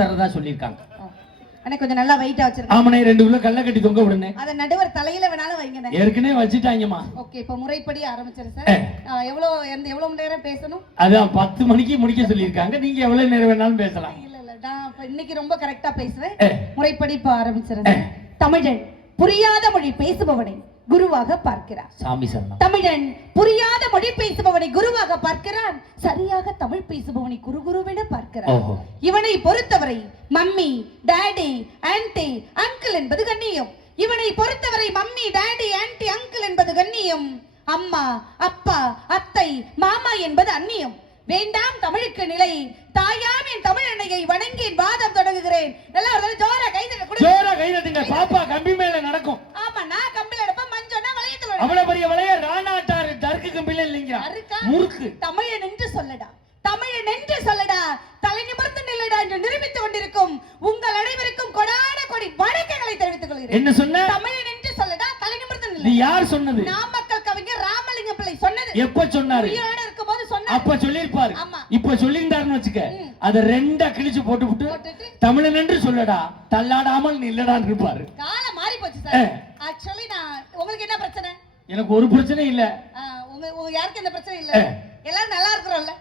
தரதா சொல்லியிருக்காங்க. எனக்கு கொஞ்சம் நல்லா வெயிட்டா வச்சிருக்கேன் ஆமனே ரெண்டு கிலோ கல்ல கட்டி தொங்க விடுனே அத நடுவர் தலையில வேணாலும் வைங்கண்ணே ஏற்கனவே வச்சுட்டாங்கம்மா. ஓகே இப்போ முறைப்படி ஆரம்பிச்சிரு. சார். எவ்வளவு எந்த எவ்வளவு மணி நேரம் பேசணும்? அதான் பத்து மணிக்கு முடிக்க சொல்லியிருக்காங்க. நீங்க எவ்வளவு நேரம் வேணாலும் பேசலாம். இல்ல இல்ல நான் இன்னைக்கு ரொம்ப கரெக்டா பேசுவேன். முறைப்படி இப்ப ஆரம்பிச்சிருங்க. தமிழன் புரியாத மொழி பேசுபவனை. குருவாக பார்க்கிறார். சாமி சரணம். தமிழன் புரியாத மொழி பேசுபவனை குருவாக பார்க்கிறான். சரியாக தமிழ் பேசுபவனை குரு குருவென பார்க்கிறான் இவனை பொறுத்தவரை மம்மி டாடி ஆன்டி அங்கிள் என்பது கண்ணியம். இவனை பொறுத்தவரை மம்மி டாடி ஆன்டி அங்கிள் என்பது கண்ணியம். அம்மா அப்பா அத்தை மாமா என்பது அந்நியம். வேண்டாம் தமிழுக்கு நிலை. தாயாம் என் தமிழ் அன்னையை வணங்கி வாதம் தொடங்குகிறேன். நல்லா ஒரு ஜோரா கைதட்ட கொடு ஜோரா கை தட்டுங்க. பாப்பா கம்பி மேல நடக்கும் ஆமா நான் கம்பில எடுப்பேன் மஞ்சோன்னா வளையத்துல அவ்வளவு பெரிய விளைய ராணாட்டாரு டர்க்கு கம்பில இல்லைங்க? முறுக்கு. தமிழன் என்று சொல்லடா. தமிழன் என்று சொல்லடா. தலை நிமிர்ந்து நில்லடா என்று நிரூபித்துக் கொண்டிருக்கும் உங்கள் அனைவருக்கும் கொடான கொடி வணக்கங்களை தெரிவித்துக் கொள்கிறேன். என்ன சொன்ன? தமிழன் என்று சொல்லடா. தலை நிமிர்ந்து நில்லு யார் சொன்னது? நாமக்கல் கவிஞர் ராமலிங்க பிள்ளை சொன்னது. எப்ப சொன்னாரு? இருக்கும்போது சொன்னது அப்ப சொல்லிருப்பாரு. இப்ப சொல்லியிருந்தாருன்னு வச்சுக்க. அத ரெண்டா கிழிச்சு போட்டு விட்டு தமிழன் என்று சொல்லடா. தள்ளாடாமல் நில்லடான்னு இருப்பாரு. காலம் மாறி போச்சு. சார் ஆக்சுவலி நான் உங்களுக்கு என்ன பிரச்சனை? எனக்கு ஒரு பிரச்சனை இல்ல. யாருக்கு எந்த பிரச்சனை இல்ல. எல்லாரும் நல்லா இருக்கிறோம்ல.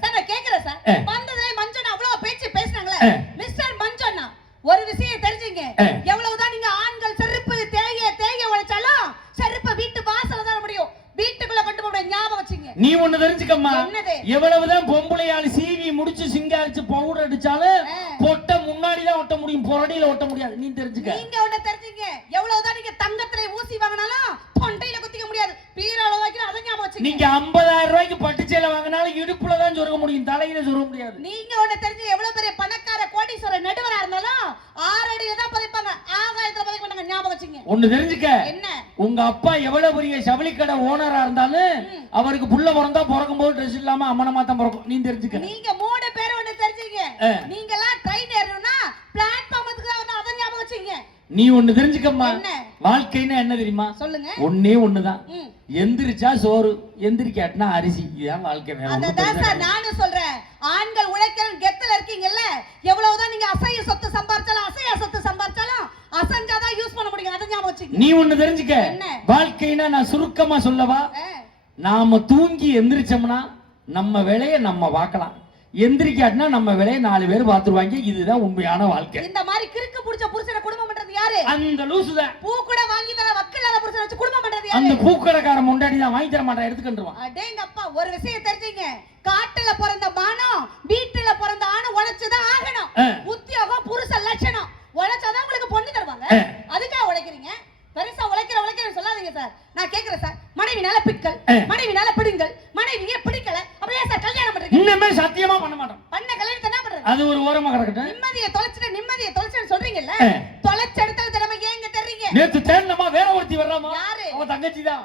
சார் நான் கேக்குறேன் சார் ஏ. வந்ததுல மஞ்சள் அவ்வளவு பேச்சு பேசுனாங்களே ஏ. மிஸ்டர் மஞ்சண்ணா ஒரு விஷயம் தெரிஞ்சுங்க ஏ. எவ்வளவுதான் நீங்க ஆண்கள் செருப்பு தேய தேய உழைச்சாலும் செருப்பை வீட்டு வாசல்ல தான் முடியும் வீட்டுக்குள்ள கொண்டு போக முடியாது ஞாபகம் வச்சுங்க நீ ஒண்ணு தெரிஞ்சுக்கம்மா என்னது? எவ்வளவுதான் பொம்பளையாளி சீவி முடிச்சு சிங்காரிச்சு பவுடர் அடிச்சாலும் ஆ. பொட்ட முன்னாடி தான் ஒட்ட முடியும் புரடியில ஒட்ட முடியாது நீ தெரிஞ்சுக்க நீங்க ஒண்ணு தெரிஞ்சுங்க எவ்வளவுதான் நீங்க தங்கத்துல ஊசி வாங்கினாலும் தொண்டையில குத்திக்க முடியாது பீரோல வைக்கணும் அதை ஞாபகம் வச்சுங்க நீங்க 50000 ரூபாய்க்கு பட்டு சேலை வாங்கினாலும் இடுப்புல தான் சொருக முடியும் தலையில சொருக முடியாது நீங்க ஒண்ணு தெரிஞ்சு எவ்வளவு பெரிய பணக்கார கோடீஸ்வரர் நடுவரா இருந்தாலும் ஆறு அடியில தான் புதைப்பாங்க ஆகாயத்துல புதைக்க மாட்டாங்க ஞாபகம் வச்சுங்க ஒண்ணு தெரிஞ்சுக்க என்ன உங்க அப்பா எவ்வளவு பெரிய ஜவுளி கடை ஓனரா இருந்தாலும். அவருக்கு புள்ள பிறந்தா பிறக்கும் போது ட்ரெஸ் இல்லாம அம்மனமா தான் பிறக்கும். நீ தெரிஞ்சுக்க. நீங்க மூணு பேர் ஒண்ணு தெரிஞ்சுங்க. நீங்க எல்லாம் ட்ரெயின் ஏறணும்னா தான் வரணும் அதை ஞாபகம் வச்சுங்க நீ ஒண்ணு தெரிஞ்சுக்கம்மா? வாழ்க்கைன்னா என்ன தெரியுமா? சொல்லுங்க. ஒண்ணே ஒண்ணுதான். எந்திரிச்சா சோறு எந்திரிக்காட்டினா அரிசி. இதுதான் வாழ்க்கை சார் நானும் சொல்றேன். ஆண்கள் உழைக்கிற கெத்துல இருக்கீங்கல்ல எவ்வளவுதான் நீங்க அசைய சொத்து சம்பாரிச்சாலும் அசையா சொத்து சம்பாரிச்சாலும் அசஞ்சாதான் யூஸ் பண்ண முடியும். அதை ஞாபகம் நீ ஒண்ணு தெரிஞ்சுக்க? வாழ்க்கைனா நான் சுருக்கமா சொல்லவா. நாம தூங்கி எந்திரிச்சோம்னா நம்ம வேலையை நம்ம பார்க்கலாம். எந்திரிக்காட்டினா நம்ம வேலையை நாலு பேர் பார்த்துருவாங்க. இதுதான் உண்மையான வாழ்க்கை. இந்த மாதிரி கிறுக்கு புடிச்ச புருஷனை குடும்பம் பண்றது யாரு? அந்த லூசுதான் பூ கூட வாங்கி தர வக்கல்லாத புருஷனை வச்சு குடும்பம் பண்றது அந்த யாரு பூக்கடைக்கார முண்டாடி தான் வாங்கி தர மாட்டான். எடுத்துக்கிட்டுருவான் அடேங்கப்பா ஒரு விஷயம் தெரிஞ்சுங்க. காட்டுல பிறந்த மானம் வீட்டுல பிறந்த ஆணும் உழைச்சுதான் ஆகணும் ஆ. உத்தியோகம் புருஷ லட்சணம் உழைச்சாதான் உங்களுக்கு பொண்ணு தருவாங்க ஆ. அதுக்காக உழைக்கிறீங்க பெருசா உழைக்கிற உழைக்கிறேன்னு சொல்லாதீங்க சார் நான் கேக்குறேன் சார் மனைவி நல்ல பிட்கள் ஆ. மனைவி நல்ல பிடுங்கள் மனைவியே பிடிக்கல அப்படியே சார் கல்யாணம் பண்றீங்க இன்னமே சத்தியமா பண்ண மாட்டோம் பண்ண கல்யாணத்தை என்ன பண்றது அது ஒரு ஓரமா கிடக்கட்டும் நிம்மதியை தொலைச்சிட்டு நிம்மதியை தொலைச்சிட்டு சொல்றீங்கல்ல. தொலைச்ச இடத்துல திறமை ஏங்க தெரியுங்க நேத்து தேடினமா வேற ஒருத்தி வர்றாமா யாரு? அவ தங்கச்சி தான்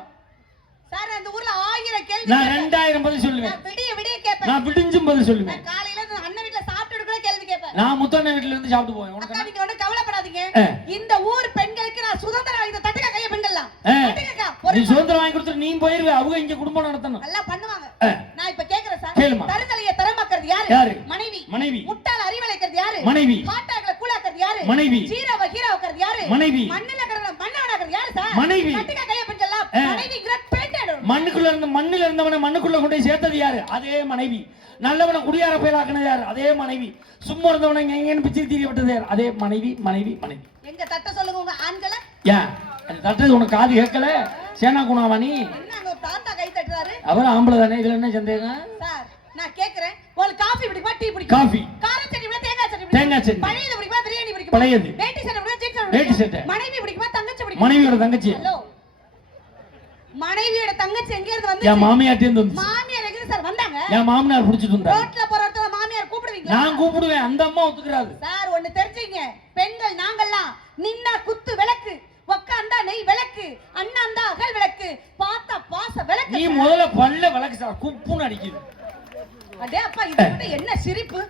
சார் அந்த ஊர்ல ஆயிரம் கேள்வி நான். ரெண்டாயிரம் பதில் சொல்லுவேன் நான் விடிய விடிய கேட்பேன் நான் விடிஞ்சும் பதில் சொல்லுவேன் காலையில அண்ணன் வீட்டுல சாப்பிட்டு கூட கேள்வி கேட்பேன் நான் முத்தண்ண வீட்டுல இருந்து சாப்பிட்டு போவேன் உனக்கு? நீங்க கவலைப்படாதீங்க. இந்த ஊர் பெண்களுக்கு நான் சுதந்திரம் வாங்கி தட்டுக்க கைய பெண்கள்லாம் நீ. சுதந்திரம் வாங்கி கொடுத்துட்டு நீ போயிருவே அவங்க இங்க குடும்பம் நடத்தணும் நல்லா பண்ணுவாங்க. நான் இப்ப கேக்குறேன் சார். தருதலைய தரமாக்குறது யாரு யாரு? மனைவி. முட்டாள் அறிவளைக்கிறது யாரு? மனைவி. ஹாட்டாக்ல கூலாக்குறது யாரு? மனைவி. ஜீரோவ ஹீரோவுக்குறது யாரு? மனைவி. மண்ணுல கடல மண்ணவனாக்குறது யாரு சார்? மனைவி. தட்டுக்க கைய ஆ. மனைவி கிரட் மண்ணுக்குள்ள இருந்த மண்ணுல இருந்தவனை மண்ணுக்குள்ள கொண்டு சேர்த்தது யாரு? அதே மனைவி. நல்லவனை குடியார பயலாக்குனது யாரு? அதே மனைவி. சும்மா இருந்தவனை எங்கன்னு பிச்சு தீரி விட்டது யாரு? அதே மனைவி மனைவி மனைவி. எங்க தட்ட சொல்லுங்க உங்க ஆண்களை. ஏன் அது தட்டது உனக்கு காது கேட்கல? சேனா குணாவாணி? தாத்தா கை தட்டுறாரு? அவர் ஆம்பளை தானே இதுல என்ன சந்தேகம்? சார் நான் கேக்குறேன். உங்களுக்கு காஃபி பிடிக்குமா? டீ பிடிக்குமா? காஃபி கார சட்னி பிடிக்குமா? தேங்காய் சட்னி பிடிக்குமா? தேங்காய் சட்னி. பழையது பிடிக்குமா? பிரியாணி பிடிக்குமா? பழையது. வேட்டி சட்டை பிடிக்குமா? ஜீன்ஸ் சட்டை வேட்டி பிடிக்குமா? சட்டை. மனைவி பிடிக்குமா? தங்கச்சி பிடிக்குமா? மனைவியோட தங்கச்சி. ஹலோ மனைவியோட தங்கச்சி எங்க இருந்து என் வந்து மாமியார்ட்டே இருந்து வந்துச்சு. மாமியார் எங்க சார் வந்தாங்க? என் மாமனார் புடிச்சிட்டு இருந்தாரு ரோட்ல போற இடத்துல மாமியார் கூப்பிடுவீங்களா? நான் கூப்பிடுவேன். அந்த அம்மா சார் ஒண்ணு தெரிஞ்சுங்க. பெண்கள் நாங்கெல்லாம் நின்னா குத்து விளக்கு உக்காந்தா நெய் விளக்கு அண்ணாந்தா அகல் விளக்கு பார்த்தா பாச விளக்கு நீ. முதல்ல பல்ல விளக்கு சார். குப்புன்னு அடிக்குது. அடே அப்பா இது மட்டும் என்ன சிரிப்பு?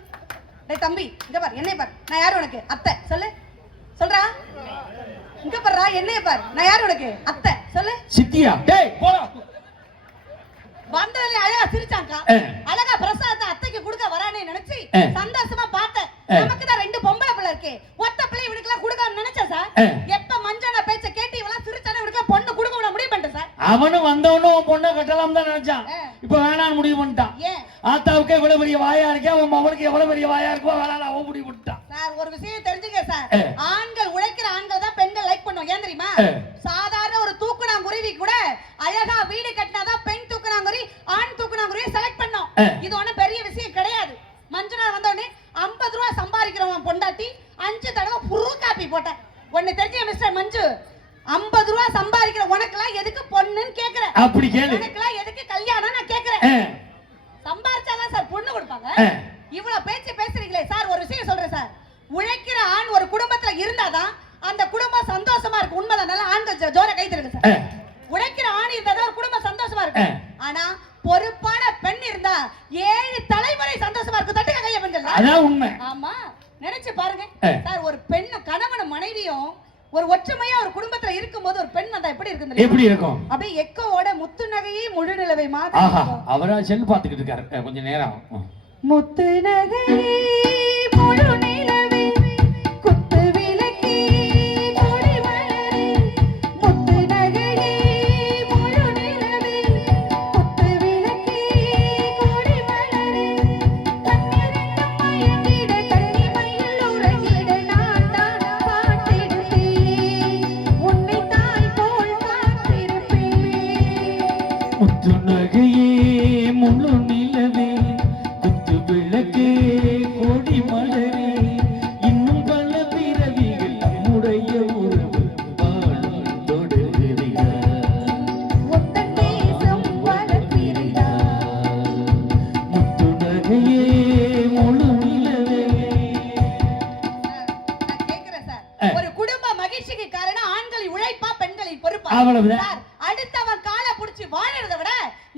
டேய் தம்பி இங்க பார் என்னைய பார். நான் யாரு உனக்கு? அத்தை. சொல்லு. சொல்றா? இங்க பாருடா என்னைய பார். நான் யாரு உனக்கு? அத்தை. சொல்லு. சித்தியா? டேய் போடா. வந்ததுல அழகா சிரிச்சாங்கா ஆ. அழகா பிரசாத் அத்தைக்கு கொடுக்க வரானே நினைச்சு ஆ. சந்தோஷமா பார்த்தேன் ஆ. நமக்கு தான் ரெண்டு பொம்பளை பிள்ளை இருக்கு ஒத்த பிள்ளை இவனுக்கு எல்லாம் கொடுக்க நினைச்சேன் சார் ஆ. எப்ப மஞ்சள் பேச்ச கேட்டு இவெல்லாம் சிரிச்சானே இவனுக்கு பொண்ணு கொடுக்க விட முடிவு பண்ணிட்டேன் சார் அவனும் வந்தவனும் உன் பொண்ணை கட்டலாம் தான் நினைச்சான் ஆ. இப்ப வேணாம்னு முடிவு பண்ணிட்டான் ஏன் ஆத்தாவுக்கு எவ்வளவு பெரிய வாயா இருக்கே அவன் மகனுக்கு எவ்வளவு பெரிய வாயா இருக்கோ வேணாம் அவன் முடிவு பண்ணிட்டான் சார் ஒரு விஷயம் தெரிஞ்சுக்க சார். ஆண்கள் உழைக்கிற ஆண்கள் தான் பெண்கள் லைக் பண்ணுவோம் ஏன் தெரியுமா. சாதாரண ஒரு தூக்குனாங்குருவி கூட அழகா வீடு கட்டினாதான் பெண் தூக்குனாங்குருவி ஆண் தூக்குனாங்குருவி செலக்ட் பண்ணோம். இது ஒண்ணும் பெரிய விஷயம் கிடையாது. மஞ்சுநாள் வந்த உடனே ஐம்பது ரூபா சம்பாதிக்கிறவன் பொண்டாட்டி அஞ்சு தடவை புரு காப்பி போட்டேன். ஒண்ணு தெரிஞ்ச மிஸ்டர் மஞ்சு. ஐம்பது ரூபா சம்பாதிக்கிற உனக்கெல்லாம் எதுக்கு பொண்ணுன்னு கேக்குறேன் அப்படி கேளு. உனக்கெல்லாம் எதுக்கு கல்யாணம் நான் கேக்குறேன். சம்பாரிச்சாதான் சார் பொண்ணு கொடுப்பாங்க ஆ. இவ்வளவு பேச்சு பேசுறீங்களே சார் ஒரு விஷயம் சொல்றேன் சார் உழைக்கிற ஆண் ஒரு குடும்பத்துல இருந்தாதான் அந்த குடும்பம் சந்தோஷமா இருக்கு உண்மைதான். நல்லா ஆண்கள் ஜோர கை தருங்க சார். உழைக்கிற ஆண் இருந்தாதான் ஒரு குடும்பம் சந்தோஷமா இருக்கு. ஆனா பொறுப்பான பெண் இருந்தா ஏழு தலைமுறை சந்தோஷமா இருக்கு தட்டுங்க கைய பெண்கள் உண்மை. ஆமா. நினைச்சு பாருங்க. சார் ஒரு பெண்ணு கணவனும் மனைவியும் ஒரு ஒற்றுமையா ஒரு குடும்பத்துல இருக்கும்போது ஒரு பெண் வந்தா எப்படி தெரியுமா? எப்படி இருக்கும்? அப்படியே எக்கோவோட முத்து நகையே முழு நிலவை மாதிரி. அவரா செல் பாத்துக்கிட்டு இருக்காரு. அஹ், கொஞ்சம் நேரம். முத்து நகையே முழு அவ்வளவுதான். அடுத்தவன் காலை புடிச்சு வாழறத விட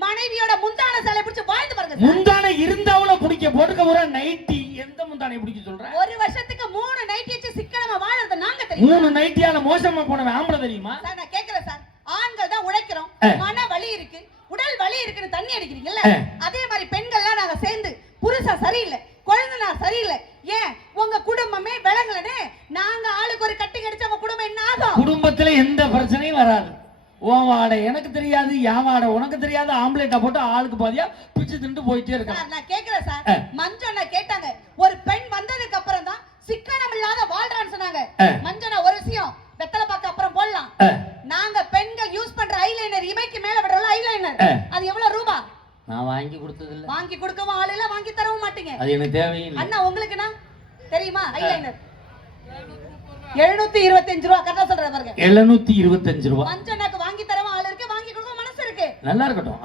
மனைவியோட முந்தான சேலை புடிச்சு வாழ்ந்து பாருங்க. முந்தானை இருந்தாவள பிடிக்க போட்டுக்க நைட்டி எந்த முந்தானை பிடிக்க சொல்ற ஒரு வருஷத்துக்கு மூணு நைட் வச்சு சிக்கனமா வாழறது நாங்க தெரியும் மூணு நைட்டியால மோசமா போனவன் ஆம்பளை தெரியுமா சார் நான் கேக்குறேன் சார் ஆண்கள் தான் உழைக்கிறோம் ஆ. மன வலி இருக்கு உடல் வலி இருக்குன்னு தண்ணி அடிக்கிறீங்கல்ல ஆ. அதே மாதிரி பெண்கள்லாம் நாங்க சேர்ந்து புருஷன் சரியில்லை குழந்தைனார் சரியில்லை ஏன் உங்க குடும்பமே விளங்கலனே நாங்க ஆளுக்கு ஒரு கட்டி கடிச்ச உங்க குடும்பம் என்ன ஆகும் குடும்பத்துல எந்த பிரச்சனையும் வராது உன் வாடை எனக்கு தெரியாது என் வாடை உனக்கு தெரியாது ஆம்பளேட்டா போட்டு ஆளுக்கு பாதியா? பிச்சு தின்ட்டு போயிட்டே இருக்கான். நான் கேக்குறேன் சார். ஆ. மஞ்சு அண்ணா கேட்டாங்க. ஒரு பெண் வந்ததுக்கு அப்புறம் தான் சிக்கனம் இல்லாத வாழ்றான்னு சொன்னாங்க. ஆ. மஞ்சு அண்ணா ஒரு விஷயம். வெத்தலை பாக்க அப்புறம் போடலாம். நாங்க பெண்கள் யூஸ் பண்ற ஐலைனர் இமைக்கு மேல விடுறோம் ஐலைனர். அது எவ்வளவு ரூபா? நான் வாங்கி கொடுத்தது இல்ல. வாங்கி கொடுக்கவும் ஆள் இல்ல வாங்கி தரவும் மாட்டீங்க. அது எனக்கு தேவையில்லை. அண்ணா உங்களுக்குண்ணா தெரியுமா? ஐலைனர் எழுநூத்தி இருபத்தஞ்சு ரூபா கரெக்டா சொல்ற பாருங்க. எழுநூத்தி இருபத்தஞ்சு ரூபா. மஞ்சு அண்ணாக்கு வாங்கி தரவும் ஆள் இருக்கு வாங்கி கொடுக்க மனசு இருக்கு. நல்லா இருக்கட்டும்.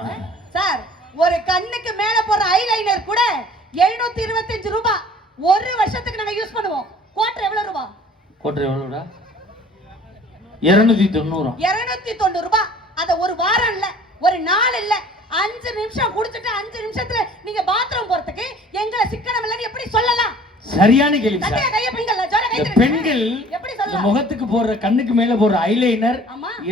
ஒரு கண்ணுக்கு மேல போற ஐலைனர் கூட எழுநூத்தி இருபத்தஞ்சு ரூபாய் ஒரு வருஷத்துக்கு நாங்க யூஸ் பண்ணுவோம். குவார்டர் எவ்வளவு ரூபாய் கோட்டை எவ்வளோடா இருநூத்தி தொண்ணூறு. இருநூத்தி தொண்ணூறு ரூபாய் அத ஒரு வாரம் இல்ல ஒரு நாள் இல்ல அஞ்சு நிமிஷம் குடிச்சிட்டு அஞ்சு நிமிஷத்துல நீங்க பாத்ரூம் போறதுக்கு எங்களை சிக்கனம் இல்லைன்னு எப்படி சொல்லலாம்? சரியான கேள்வி பெண்கள் முகத்துக்கு போடுற கண்ணுக்கு மேல போடுற ஐலைனர்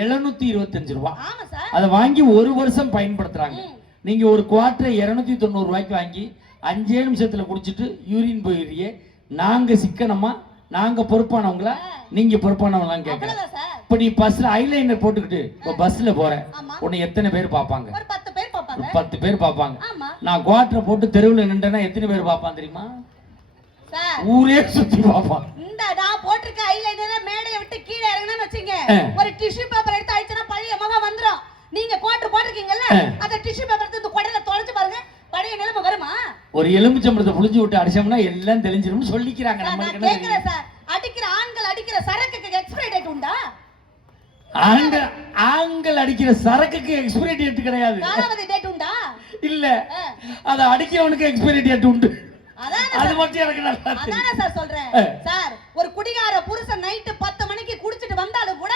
எழுநூத்தி இருபத்தஞ்சு ரூபா. சார். அதை வாங்கி ஒரு வருஷம் பயன்படுத்துறாங்க. நீங்க ஒரு குவார்டர் இருநூத்தி தொண்ணூறு ரூபாய்க்கு வாங்கி அஞ்சே நிமிஷத்துல குடிச்சிட்டு யூரின் போயிடுறியே நாங்க சிக்கனமா நாங்க பொறுப்பானவங்களா? நீங்க பொறுப்பானவங்களான்னு கேட்கறேன். இப்ப நீ பஸ்ல ஐலைனர் போட்டுக்கிட்டு இப்ப பஸ்ல போற ஆமா. உன்னை எத்தனை பேர் பாப்பாங்க ஒரு பத்து பேர் ஒரு பாப்பாங்க பத்து பேர் பாப்பாங்க ஆமா. நான் குவார்டர் போட்டு தெருவுல நின்றேன்னா எத்தனை பேர் பாப்பான் தெரியுமா? ஊரே சுத்தி பாப்பான் இந்த நான் போட்டிருக்க ஐலைனரை மேடையை விட்டு கீழே இறங்கினு வச்சுங்க. ஒரு டிஷ்யூ பேப்பர் எடுத்து அடிச்சனா பழைய முகம் வந்துரும். நீங்க கோட்டர் போட்டிருக்கீங்கல்ல. அந்த டிஷ்யூ பேப்பர் எடுத்து இந்த குடல தொலைச்சு பாருங்க. பழைய நிலைமை வருமா? ஒரு எலுமிச்சம்பழத்தை புளிஞ்சு விட்டு அடிச்சோம்னா எல்லாம் தெளிஞ்சிரும்னு சொல்லிக்கிறாங்க நான்? கேக்குறேன் சார். அடிக்கிற ஆண்கள் அடிக்கிற சரக்குக்கு எக்ஸ்பைரி டேட் உண்டா? ஆண்கள் ஆண்கள் அடிக்கிற சரக்குக்கு எக்ஸ்பிரி டேட் கிடையாது. காலாவதி டேட் உண்டா? இல்ல. அத அடிக்கிறவனுக்கு எக்ஸ்பைரி டேட் உண்டு. அது மட்டும் எனக்கு நல்லா அதானே சார் சொல்றேன். சார் ஒரு குடிகார புருஷன் நைட்டு பத்து மணிக்கு குடிச்சிட்டு வந்தாலும் கூட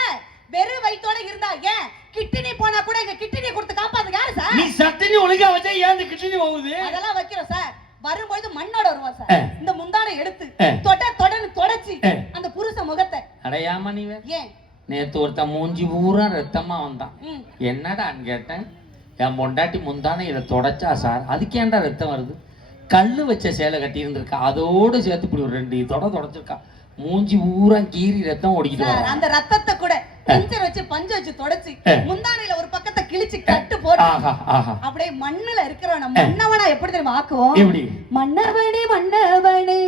வெறும் வயித்தோட இருந்தா ஏன்? கிட்டினி போனா கூட எங்க கிட்டினி கொடுத்து காப்பாத்து யாரு சார்? நீ சட்டினி ஒழுங்கா வச்சா ஏன் இந்த கிட்னி போகுது? அதெல்லாம் வைக்கிறோம் சார். வரும்பொழுது மண்ணோட வருவோம் சார். இந்த முந்தானை எடுத்து. தொட தொடன்னு தொடச்சி. அந்த புருஷ முகத்தை. அடையாம நீ. ஏன்? நேத்து ஒருத்தன் மூஞ்சி பூரா ரத்தமா வந்தான். என்னடான்னு கேட்டேன். என் பொண்டாட்டி முந்தானே இதை தொடச்சா சார்? அதுக்கு ஏன்டா ரத்தம் வருது? கல்லு வச்ச சேலை கட்டி இருந்திருக்கா அதோட சேர்த்து இப்படி ஒரு ரெண்டு தொட தொடச்சிருக்கா. மூஞ்சி ஊரா கீறி ரத்தம் ஓடிக்கிட்டு அந்த ரத்தத்தை கூட பஞ்சர் வச்சு பஞ்சு வச்சு தொடச்சு. முந்தானையில ஒரு பக்கத்தை கிழிச்சு கட்டு போட்டு அப்படியே மண்ணுல இருக்கிறவன மன்னவனா எப்படி தெரியுமா ஆக்குவோம்? மன்னவனே மன்னவனே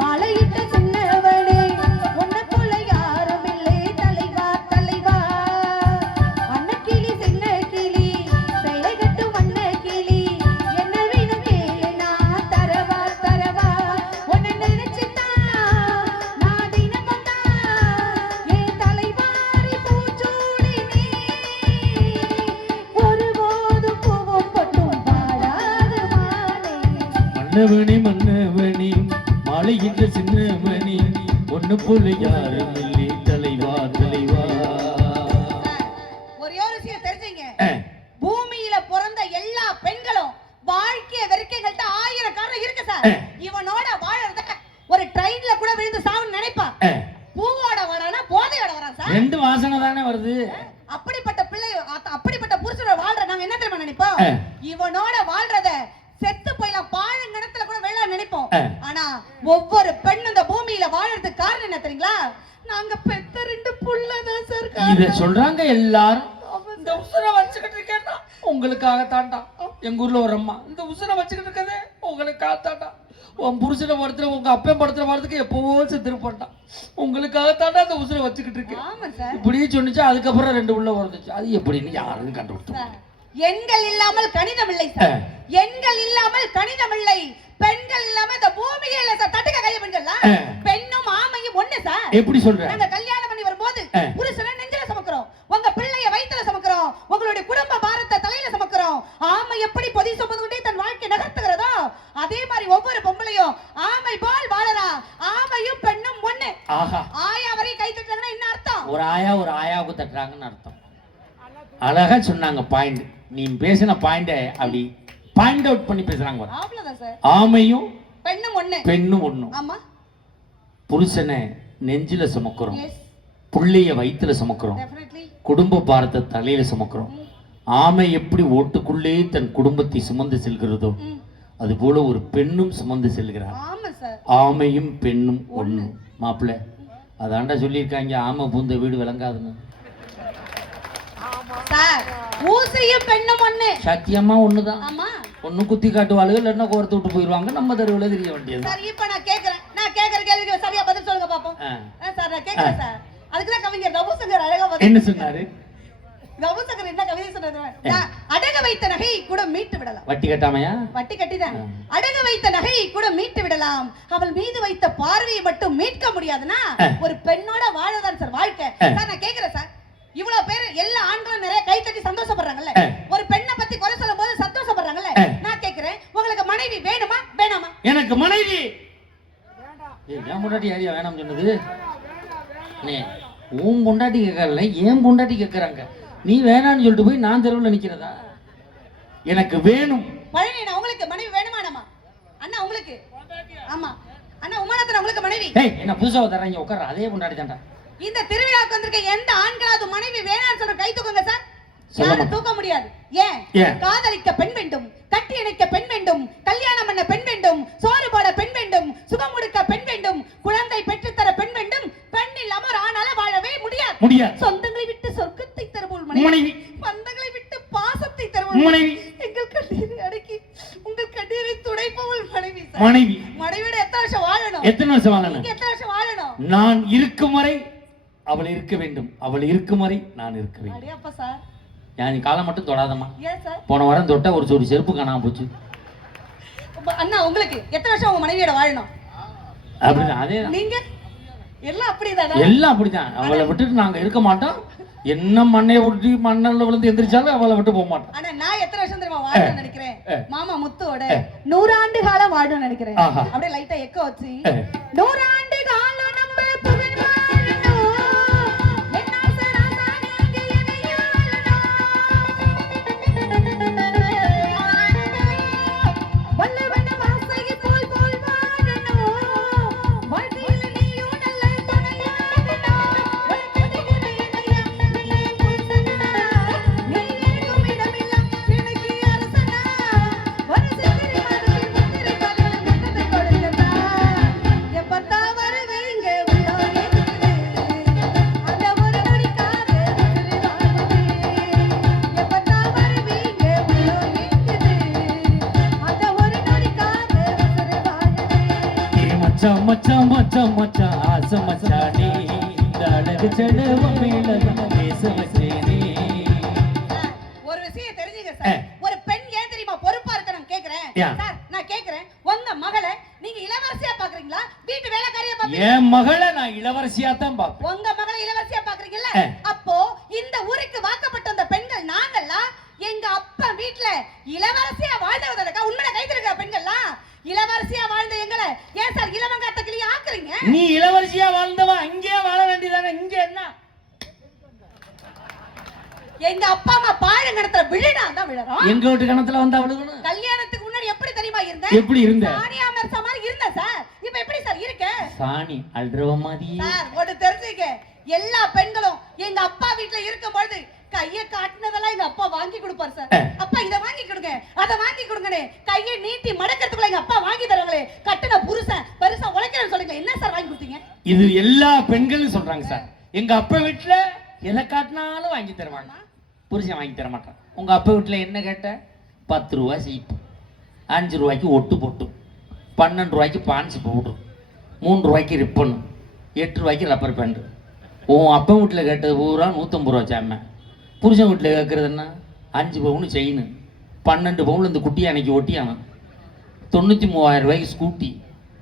மலையிட்ட சின்னவனே. மன்னவனே மன்னவனே மாலை இந்த சின்னவனி ஒண்ணு போல யாருமே காரணம் என்ன தெரியுங்களா? நாங்க பெத்த ரெண்டு புள்ளதான் சார் இத. சொல்றாங்க எல்லாரும். இந்த உசுரை வச்சுக்கிட்டு இருக்கேன்னா உங்களுக்காக தாண்டா. எங்க ஊர்ல ஒரு அம்மா. இந்த உசுரை வச்சுக்கிட்டு இருக்கதே உங்களுக்காக தாண்டா. உன் புருஷனை படுத்துற உங்க அப்பன் படுத்துற வரதுக்கு எப்பவோ செத்துருப்பான்டா உங்களுக்காக தாண்டா இந்த உசுரை வச்சுக்கிட்டு இருக்கேன். இப்படியே சொன்னிச்சு அதுக்கப்புறம் ரெண்டு உள்ள வந்துச்சு அது எப்படின்னு யாரும் கண்டுபிடிச்சு சார், எண்கள் இல்லாமல் கணிதம் இல்லை சார் எண்கள் இல்லாமல் கணிதம் இல்லை. பெண்கள் இல்லாம இந்த பூமியே இல்ல சார் தட்டுக்க கைய பெண்கள்லாம். பெண்ணும் ஆமையும் ஒண்ணு சார் எப்படி சொல்ற? நாங்க கல்யாணம் பண்ணி வரும்போது. புருஷனை நெஞ்சில சுமக்கிறோம். உங்க பிள்ளைய வயித்துல சுமக்கிறோம். உங்களுடைய குடும்ப பாரத்தை தலையில சுமக்கிறோம். ஆமை எப்படி பொதி சுமந்து கொண்டே தன் வாழ்க்கை நகர்த்துகிறதோ அதே மாதிரி ஒவ்வொரு பொம்பளையும் ஆமை போல் வாழறா. ஆமையும் பெண்ணும் ஒண்ணு. ஆயா வரையும் கை தட்டுறாங்கன்னா என்ன அர்த்தம்? ஒரு ஆயா ஒரு ஆயாவுக்கு தட்டுறாங்கன்னு அர்த்தம். அழகா சொன்னாங்க பாயிண்ட் நீ பேசின பாயிண்ட அப்படி பாயிண்ட் அவுட் பண்ணி பேசுறாங்க ஆமையும் பெண்ணும் ஒண்ணு. பெண்ணும் ஒண்ணும். ஆமா. புருஷனை நெஞ்சில சுமக்கிறோம். புள்ளைய வயித்துல சுமக்கிறோம். குடும்ப பாரத்தை தலையில சுமக்கிறோம். ஆமை எப்படி ஓட்டுக்குள்ளே தன் குடும்பத்தை சுமந்து செல்கிறதோ ம். அதுபோல ஒரு பெண்ணும் சுமந்து செல்கிறார். ஆமையும் பெண்ணும் ஒண்ணு. மாப்பிள்ளை அதாண்டா சொல்லியிருக்காங்க ஆமை பூந்த வீடு விளங்காதுன்னு. ஊசியும் பெண்ணும் ஒண்ணு. சத்தியமா ஒண்ணுதான். ஆமா. ஒண்ணு குத்தி காட்டுவாளுங்க இல்லைன்னா கோரத்து விட்டு போயிடுவாங்க நம்ம தெருவுல தெரிய வேண்டியது சார் இப்ப நான் கேக்குறேன். நான் கேக்குற கேள்விக்கு சரியா பதில் சொல்லுங்க பாப்போம். சார் நான் கேக்குறேன் சார். அதுக்குதான் கவிஞர் ரகுசங்கர் அழகா பதில் என்ன சொன்னாரு? ரகுசங்கர் என்ன கவிதை சொன்னது நான் அடக வைத்த நகை கூட மீட்டு விடலாம். வட்டி கட்டாமையா? வட்டி கட்டிதான். அடக வைத்த நகை கூட மீட்டு விடலாம். அவள் மீது வைத்த பார்வையை மட்டும் மீட்க முடியாதுன்னா. ஒரு பெண்ணோட வாழதான் சார் வாழ்க்கை. சார் நான் கேக்குறேன் சார். இவ்வளவு பேர் எல்லா ஆண்களும் நிறைய கை தட்டி சந்தோஷப்படுறாங்கல்ல. ஒரு பெண்ணை பத்தி குறை சொல்லும் போது சந்தோஷப்படுறாங்கல்ல. நான் கேக்குறேன். உங்களுக்கு மனைவி வேணுமா? வேணாமா? எனக்கு மனைவி! ஏய், என் பொண்டாட்டி யாரையா? வேணாம் சொன்னது? நீ உன் பொண்டாட்டி கேட்கறல ஏன் பொண்டாட்டி கேட்கறாங்க நீ வேணாம்னு சொல்லிட்டு போய் நான் தெருவுல நிக்கிறதா? எனக்கு வேணும். பழனி நான் உங்களுக்கு மனைவி வேணுமா வேணாமா அண்ணா உங்களுக்கு? ஆமா. அண்ணா உமானத்தன் உங்களுக்கு மனைவி? ஏய் என்ன புதுசா தர்றாங்க உட்கார. அதே பொண்டாட்டி தான்டா இந்த திருவிழாக்கு வந்திருக்க எந்த ஆண்களாவது மனைவி வேணாம்னு சொல்ற கை தூக்குங்க சார்? யாரும். தூக்க முடியாது. ஏன்? காதலிக்க பெண் வேண்டும் கட்டி இணைக்க பெண் வேண்டும் கல்யாணம் பண்ண பெண் வேண்டும் சோறு போட பெண் வேண்டும் சுகம் கொடுக்க பெண் வேண்டும் குழந்தை பெற்றுத்தர பெண் வேண்டும் பெண் இல்லாம ஒரு ஆணால வாழவே முடியாது. முடியாது. சொந்தங்களை விட்டு சொர்க்கத்தை தருவோம் மனைவி. பந்தங்களை விட்டு பாசத்தை தருவோம் மனைவி. எங்கள் கண்ணீரை அடக்கி உங்கள் கண்ணீரை துடைப்பவள் மனைவி. மனைவி. மனைவியோட எத்தனை வருஷம் வாழணும்? எத்தனை வருஷம் வாழணும்? எத்தனை வருஷம் வாழணும்? நான் இருக்கும் வரை அவள் இருக்க வேண்டும். அவள் இருக்கும் வரை நான் இருக்க வேண்டும். என் காலம் மட்டும் தொடாதம்மா. போன வாரம் தொட்ட ஒரு சொடி செருப்பு காணாம போச்சு. அண்ணா உங்களுக்கு எத்தனை வருஷம் உங்க மனைவியோட வாழணும்? அப்படிதான் அதே. நீங்க? எல்லாம் அப்படிதானா? எல்லாம் அப்படிதான். அவளை விட்டுட்டு நாங்க இருக்க மாட்டோம். என்ன மண்ணைய விட்டு மண்ணல்ல விழுந்து எந்திரிச்சாலும் அவளை விட்டு போக மாட்டோம். ஆனா நான் எத்தனை வருஷம் தெரியுமா வாழணும்னு நினைக்கிறேன். மாமா முத்துவோட ஏ. நூறாண்டு காலம் வாழணும்னு நினைக்கிறேன். அப்படியே லைட்டா எக்க வச்சு. நூறாண்டு காலம் என் மகளை நான் இளவரசியா தான் பார்ப்பேன். உங்க மகளை இளவரசியா பாக்குறீங்கல்ல. அப்போ இந்த ஊருக்கு வாக்கப்பட்ட அந்த பெண்கள் நாங்கெல்லாம் எங்க அப்பா வீட்ல இளவரசியா வாழ்ந்தவதற்கா உண்மையில கைத்திருக்க பெண்கள்லாம் இளவரசியா வாழ்ந்த எங்களை? ஏன் சார் இளவங்காத்த கிளியா ஆக்குறீங்க? நீ இளவரசியா வாழ்ந்தவன் அங்கேயே வாழ வேண்டியதானே இங்க என்ன? எங்க அப்பா அம்மா பாழங்கணத்துல விழுனா தான் விழறோம். எங்க வீட்டு கணத்துல வந்தா விழுகணும் கல்யாணத்துக்கு முன்னாடி எப்படி தெரியுமா இருந்தேன்? எப்படி இருந்த சானியா மரசா மாதிரி இருந்தேன் சார் இப்ப எப்படி சார் இருக்க சாணி அல்றவ மாதிரி ஒன்று தெரிஞ்சுக்க. எல்லா பெண்களும் எங்க அப்பா வீட்ல இருக்கும்பொழுது கைய காட்டினதெல்லாம் எங்க அப்பா வாங்கி கொடுப்பாரு சார். அப்பா இத வாங்கி கொடுங்க. அத வாங்கி கொடுங்கனே கையை நீட்டி மடக்கிறதுக்குள்ள எங்க அப்பா வாங்கி தருவாங்களே. கட்டுன புருஷன் பெருசா உழைக்கிறேன்னு சொல்லுங்க என்ன சார் வாங்கி கொடுத்தீங்க? இது எல்லா பெண்களும் சொல்றாங்க சார். எங்க அப்பா வீட்டுல எதை காட்டினாலும் வாங்கி தருவாங்க. புருஷன் வாங்கி தர மாட்டான். உங்க அப்பா வீட்டுல என்ன கேட்ட? பத்து ரூபாய் சீப்பு அஞ்சு ரூபாய்க்கு ஒட்டு போட்டு. பன்னெண்டு ரூபாய்க்கு பான்ஸ் பவுடர் மூணு ரூபாய்க்கு ரிப்பன் எட்டு ரூபாய்க்கு ரப்பர் பேண்ட். உன் அப்பா வீட்டில் கேட்டது பூரா நூற்றம்பது ரூபா சாம புருஷன் வீட்டில் கேட்குறது என்ன? அஞ்சு பவுன் செயின் பன்னெண்டு பவுன் இந்த குட்டியை அன்னைக்கு ஒட்டியானன் தொண்ணூற்றி மூவாயிரம் ரூபாய்க்கு ஸ்கூட்டி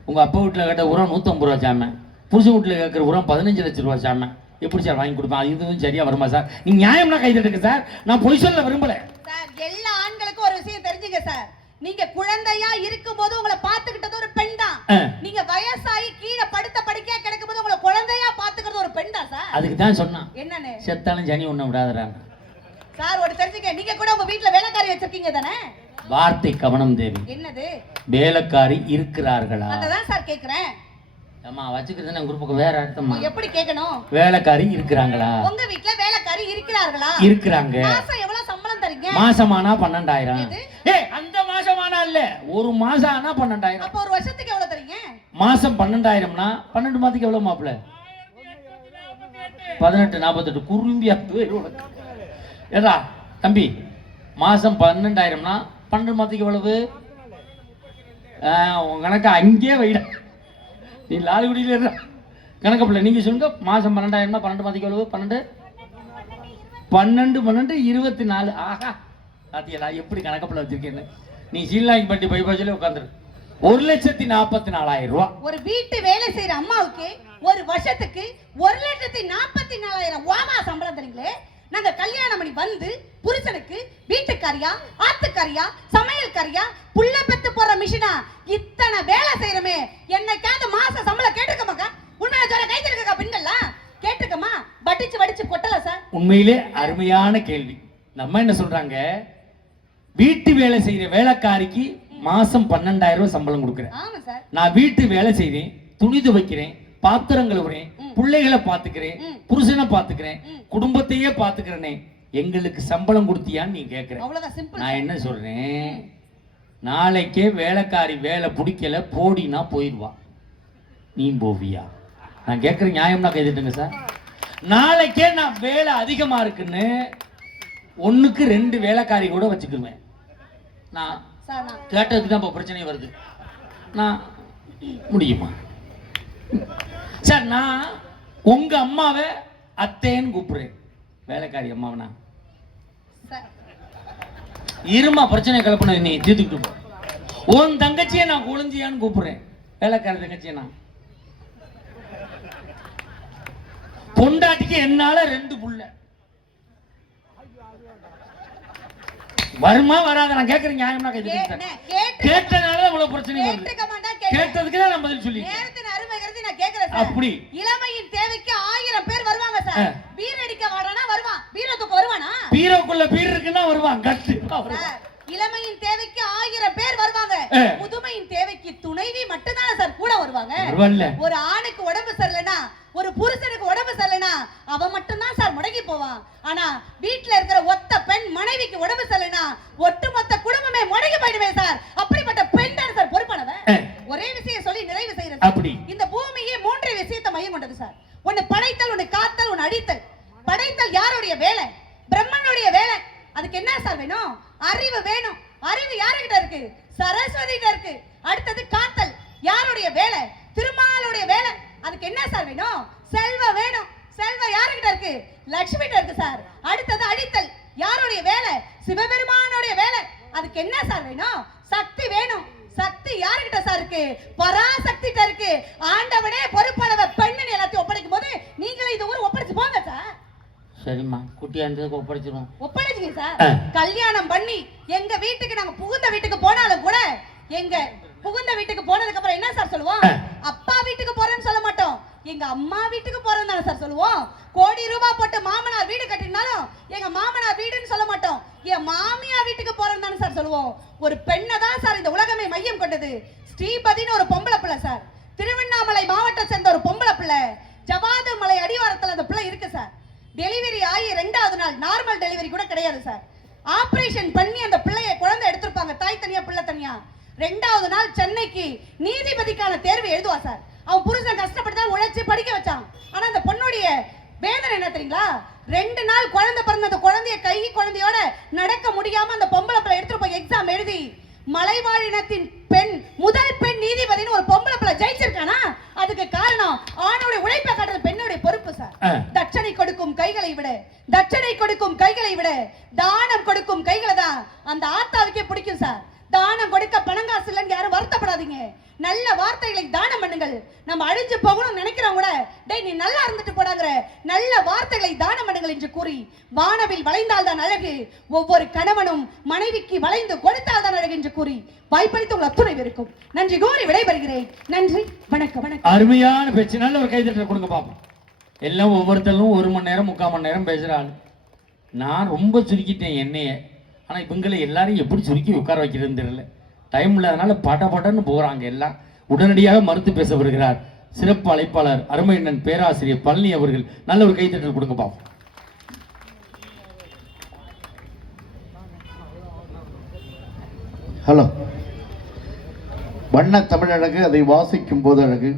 உங்கள் அப்பா வீட்டில் கேட்ட உரம் நூற்றம்பது ரூபா சாம புருஷன் வீட்டில் கேட்குற உரம் பதினஞ்சு லட்ச ரூபா சாம எப்படி சார் வாங்கி கொடுப்பேன்? அது இதுவும் சரியாக வருமா சார்? நீ நியாயம்னா கை தட்டுங்க சார். நான் பொய் சொல்ல விரும்பல. சார் எல்லா ஆண்களுக்கும் ஒரு விஷயம் தெரிஞ்சுங்க சார். நீங்க குழந்தையா இருக்கும்போது உங்களை பார்த்துக்கிட்டது ஒரு நீங்க வயசாகி கீழே படுத்த படுக்கையா கிடக்கும்போது உங்களை குழந்தையா பாத்துக்கிறது ஒரு பெண் தான் சார்? அதுக்கு தான் சொன்னான். என்னன்னு? செத்தாலும் சனி ஒன்றும் விடாதறாங்க. சார் ஒரு தெரிஞ்சுக்க நீங்க கூட உங்க வீட்ல வேலைக்காரி வச்சிருக்கீங்க தானே? வார்த்தை கவனம் தேவி. என்னது? வேலைக்காரி இருக்கிறார்களா? அததான் சார் கேக்குறேன். ஆமா வச்சுக்கிறது குரூப்புக்கு வேற அர்த்தமா? எப்படி கேட்கணும்? வேலைக்காரி இருக்கிறாங்களா? உங்க வீட்ல வேலைக்காரி இருக்கிறார்களா? இருக்கிறாங்க. மாசம் எவ்வளவு சம்பளம் தரீங்க? மாசமானா பன்னெண்டாயிரம்? ஏய் அந்த மாசமானா இல்ல. ஒரு மாசம் ஆனா பன்னெண்டாயிரம். அப்ப ஒரு வருஷத்துக்கு எவ்வளவு மாசம் பன்னெண்டாயிரம்னா பன்னெண்டு மாதத்துக்கு எவ்வளவு மாப்பிள்ள பதினெட்டு நாற்பத்தெட்டு குறும்பியா ஏடா தம்பி மாசம் பன்னெண்டாயிரம்னா பன்னெண்டு மாதத்துக்கு எவ்வளவு? ஆ, கணக்கு அங்கேயே வைட. நீ லால்குடியில இருடா. கணக்கு பிள்ளை நீங்க சொல்லுங்க. மாசம் பன்னெண்டாயிரம்னா பன்னெண்டு மாதத்துக்கு எவ்வளவு? பன்னெண்டு? பன்னெண்டு பன்னெண்டு இருபத்தி நாலு. ஆஹா பாத்தியலா எப்படி கணக்கப்பில் வச்சிருக்கேன்னு. நீ சீலாங்கி பட்டி பைபாஜில உட்காந்துரு. ஒரு லட்சத்தி நாற்பத்தி நாலாயிரம் ரூபா. ஒரு வீட்டு வேலை செய்யற அம்மாவுக்கு ஒரு வருஷத்துக்கு ஒரு லட்சத்தி நாற்பத்தி நாலாயிரம் வாமா சம்பளம் தரீங்களே? நாங்க கல்யாணம் பண்ணி வந்து புருஷனுக்கு வீட்டுக்காரியா ஆத்துக்காரியா சமையல்காரியா புள்ள பெத்து போற மிஷினா இத்தனை வேலை செய்யறமே. என்னைக்காவது மாச சம்பளம் கேட்டிருக்கமாக்கா உண்மையில சொல்ல கை இருக்கா பெண்கள்லாம் கேட்டிருக்கமா? வடிச்சு வடிச்சு கொட்டல சார். உண்மையிலே அருமையான கேள்வி. நம்ம என்ன சொல்றாங்க? வீட்டு வேலை செய்யற வேலைக்காரிக்கு மாசம் பன்னெண்டாயிரம் ரூபாய் சம்பளம் கொடுக்குறேன். நான் வீட்டு வேலை செய்றேன் துணி துவைக்கிறேன் பாத்திரம் கழுவுறேன். பிள்ளைகளை பாத்துக்கிறேன். புருஷனை பாத்துக்கிறேன். குடும்பத்தையே பாத்துக்கிறேனே எங்களுக்கு சம்பளம் கொடுத்தியான்னு நீ சிம்பிள் நான் என்ன சொல்றேன்? நாளைக்கே வேலைக்காரி வேலை பிடிக்கல போடினா போயிடுவா நீ போவியா? நான் கேட்குற நியாயம்னா கைதிட்டுங்க சார். நாளைக்கே நான் வேலை அதிகமா இருக்குன்னு ஒண்ணுக்கு ரெண்டு வேலைக்காரி கூட சார் நான் கேட்டதுக்கு தான் இப்போ பிரச்சனை வருது. நான் முடியுமா? சார் நான் உங்க அம்மாவை அத்தேன்னு கூப்பிடுறேன். வேலைக்காரி அம்மாவை நான் இருமா பிரச்சனை கலப்பின நீ தீர்த்துக்கிட்டு போ. உன் தங்கச்சியை நான் குழந்தையான்னு கூப்பிடுறேன். வேலைக்கார தங்கச்சியை நான். பொண்டாட்டிக்கு என்னால ரெண்டு புள்ள. வருமா வராத? நான் கேட்கறேன் நியாயம்னா கே- கேட்டனால இவ்வளவு பிரச்சனை வருது. கேட்டதுக்கு தான் நான் பதில் சொல்லி நேரத்தின் அருமை கருதி நான் கேக்குறேன் அப்படி. இளமையின் தேவைக்கு ஆயிரம் பேர் வருவாங்க. சார். பீர் அடிக்க வாடானா வருவான்? பீரத்துக்கு வருவானா? பீரோக்குள்ள பீர் இருக்குன்னா வருவான் கட்டு. இளமையின் தேவைக்கு ஆயிரம் பேர் வருவாங்க. ஆ. முதுமையின் தேவைக்கு துணைவி மட்டும்தானே சார் கூட வருவாங்க. ஒரு ஆணுக்கு உடம்பு சரியில்லைனா ஒரு புருஷனுக்கு உடம்பு சரியில்லைனா அவன் மட்டும்தான் சார் முடங்கி போவான். ஆனா வீட்ல இருக்கிற ஒத்த உடம்பு சரியில்லைன்னா ஒட்டுமொத்த குடும்பமே முடங்கி போயிடுவேன் சார் அப்படிப்பட்ட பெண் தான் சார் பொறுப்பானவன் ஆ. ஒரே விஷயம் சொல்லி நிறைவு செய்யறது அப்படி இந்த பூமியே மூன்று விஷயத்தை மையம் கொண்டது சார் ஒன்னு படைத்தல் ஒன்னு காத்தல் ஒன்னு அடித்தல் படைத்தல் யாருடைய வேலை பிரம்மனுடைய வேலை அதுக்கு என்ன சார் வேணும் அறிவு வேணும் அறிவு யாருகிட்ட இருக்கு சரஸ்வதி இருக்கு அடுத்தது காத்தல் யாருடைய வேலை திருமாலுடைய வேலை அதுக்கு என்ன சார் வேணும் செல்வம் வேணும் செல்வம் யாருகிட்ட இருக்கு லட்சுமி கிட்ட இருக்கு சார் அடுத்தது அழித்தல் யாருடைய வேலை சிவபெருமானுடைய வேலை அதுக்கு என்ன சார் வேணும் சக்தி வேணும். சக்தி யாருகிட்ட சார் இருக்கு? பராசக்தி கிட்ட இருக்கு. ஆண்டவனே பொறுப்பானவ பெண்ணு எல்லாத்தையும் ஒப்படைக்கும் போது நீங்களே இந்த ஊர் ஒப்படைச்சு போங்க சார். சரிம்மா. குட்டியா இருந்ததுக்கு ஒப்படைச்சிருவோம். ஒப்படைச்சிங்க சார். கல்யாணம் பண்ணி எங்க வீட்டுக்கு நாங்க புகுந்த வீட்டுக்கு போனாலும் கூட எங்க புகுந்த வீட்டுக்கு போனதுக்கு அப்புறம் என்ன சார் சொல்லுவோம். அப்பா வீட்டுக்கு போறேன்னு சொல்ல மாட்டோம். எங்க அம்மா வீட்டுக்கு போறேன்னு தானே சார் சொல்லுவோம்? கோடி ரூபாய் போட்டு மாமனார் வீடு கட்டினாலும் எங்க மாமனார் வீடுன்னு சொல்ல மாட்டோம். என் மாமியா வீட்டுக்கு போறேன்னு தானே சார் சொல்லுவோம். ஒரு பெண்ணை தான் சார் இந்த உலகமே மையம் கொண்டது. ஸ்ரீபதினு ஒரு பொம்பளை பிள்ளை சார். திருவண்ணாமலை மாவட்டம் சேர்ந்த ஒரு பொம்பளை பிள்ளை. ஜவாது மலை அடிவாரத்தில் அந்த பிள்ளை இருக்கு சார். டெலிவரி ஆகி ரெண்டாவது நாள் நார்மல் டெலிவரி கூட கிடையாது சார். ஆபரேஷன் பண்ணி அந்த பிள்ளைய குழந்தை எடுத்திருப்பாங்க. தாய் தனியா பிள்ளை தனியா. ரெண்டாவது நாள் சென்னைக்கு நீதிபதிக்கான தேர்வு எழுதுவா சார். அவன் புருஷன் கஷ்டப்பட்டு தான் உழைச்சு படிக்க வச்சான். ஆனா அந்த பொண்ணுடைய வேதனை என்ன தெரியுங்களா? ரெண்டு நாள் குழந்தை பிறந்த அந்த குழந்தைய கை குழந்தையோட நடக்க முடியாம அந்த பொம்பளை பிள்ளை எடுத்துட்டு போய் எக்ஸாம் எழுதி மலைவாழ் இனத்தின் பெண் முதல் பெண் நீதிபதினு ஒரு பொம்பளை பிள்ளை ஜெயிச்சிருக்கானா? அதுக்கு காரணம் ஆணுடைய உழைப்பை காட்டுறது பெண்ணுடைய பொறுப்பு சார். தட்சணை கொடுக்கும் கைகளை விட தட்சணை கொடுக்கும் கைகளை விட தானம் கொடுக்கும் கைகளை தான் அந்த ஆத்தாவுக்கே பிடிக்கும் சார் தானம் கொடுக்க பணங்காசு இல்லைன்னு யாரும் வருத்தப்படாதீங்க. நல்ல வார்த்தைகளை தானம் பண்ணுங்கள். நம்ம அழிஞ்சு போகணும்னு நினைக்கிறவங்க கூட டேய் நீ நல்லா இருந்துட்டு போடாங்கிற நல்ல வார்த்தைகளை தானம் பண்ணுங்கள் என்று கூறி வானவில் வளைந்தால் தான் அழகு. ஒவ்வொரு கணவனும் மனைவிக்கு வளைந்து கொடுத்தால் தான் அழகு என்று கூறி வாய்ப்பளித்து உங்கள் அத்துணை இருக்கும் நன்றி கோரி விடைபெறுகிறேன். நன்றி வணக்கம் வணக்கம். அருமையான பேச்சு. நல்ல ஒரு கைதட்டல் கொடுங்க பாப்போம். எல்லாம் ஒவ்வொருத்தரும் ஒரு மணி நேரம் முக்கால் மணி நேரம் பேசுகிறாள் நான் ரொம்ப சுருக்கிட்டேன் என்னையே. ஆனால் இவங்களை எல்லாரையும் எப்படி சுருக்கி உட்கார வைக்கிறதுன்னு தெரியல. டைம் இல்லாதனால பட படன்னு போகிறாங்க எல்லாம். உடனடியாக மறுத்து பேச வருகிறார் சிறப்பு அழைப்பாளர் அருமையண்ணன் பேராசிரியர் பழனி அவர்கள். நல்ல ஒரு கைத்தட்டல் கொடுங்க பாப்போம். ஹலோ வண்ண தமிழ் அழகு அதை வாசிக்கும் போது அழகு.